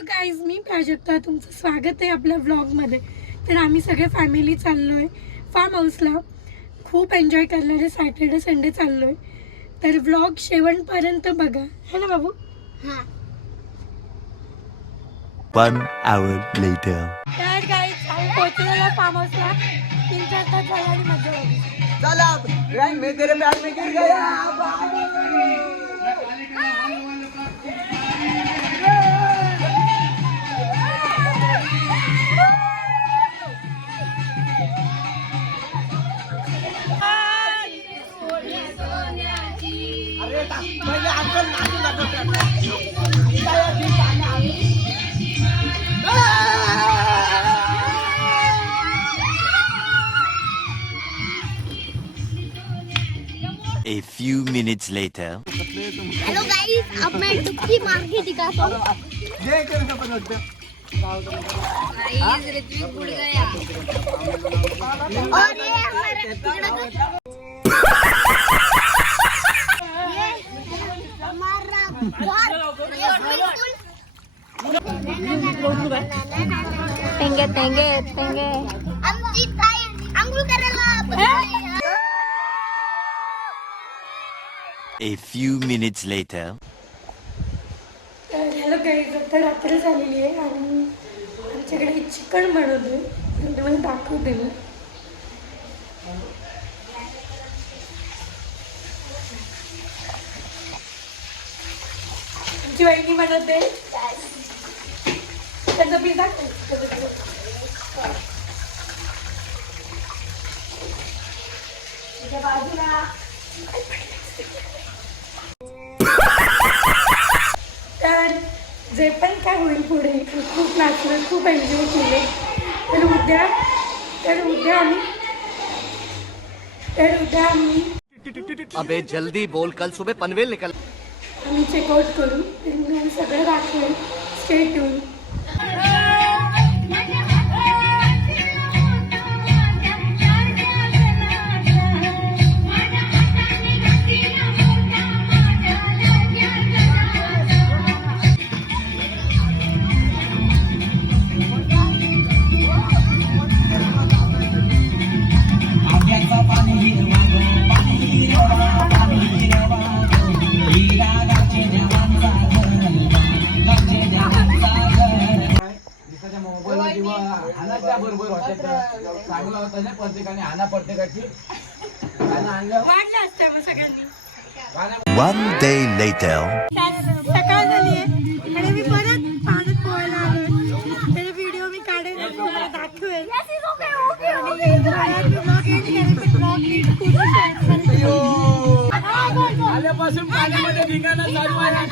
Hello guys, मी प्राजक्ता, तुमचं स्वागत आहे आपल्या व्लॉगमध्ये. तर आम्ही सगळे फॅमिली चाललो आहे फार्म हाऊसला. खूप एन्जॉय करणार आहे. सॅटर्डे संडे चाललो आहे. तर व्लॉग शेवटपर्यंत बघा, है ना बाबू? हां. 1 hour later. तर गाईज, आम्ही पोहोचलेलो फार्म हाऊसला. 3-4 तास झाले आणि मजा होती. चला मैं तेरे प्यार में गिर गया. A few minutes later. Hello guys, अब मैं डुबकी मार के दिखाता हूँ। ये कर अपन होते गाइस, ऋत्विक बुड़ गया और ये हमारा ये हमारा घर ये बिल्कुल तेंगे तेंगे तेंगे हम जीत आए अंगुल करेला। A few minutes later. तर हॅलो गाईज, आता रात्र झालेली आहे आणि आमच्याकडे चिकन बनवतोय. तुम्हाला दाखवते मी. आमची वहिनी बनवते. त्याचं पीस दाखव. बाजूला तर जे पण काय होईल पुढे, खूप नाचलं, खूप एन्जॉय केले. तर उद्या आम्ही अबे जल्दी बोल, कल सुबह पनवेल निकल. आम्ही चेकआउट करू. तर मी सगळं दाखवेल. Stay tune. बरोबर चांगला होता ना. प्रत्येकाने आणा प्रत्येकाची वाढलं असतं मग सगळ्यांनी. 1 day later. सकाळ झाली आहे आणि मी परत पाण्यात पोहायला आलोय. त्याचा व्हिडिओ मी काढेन आणि तुम्हाला दाखवेल. आल्यापासून पाण्यामध्ये भिंगाणं चालू आहे.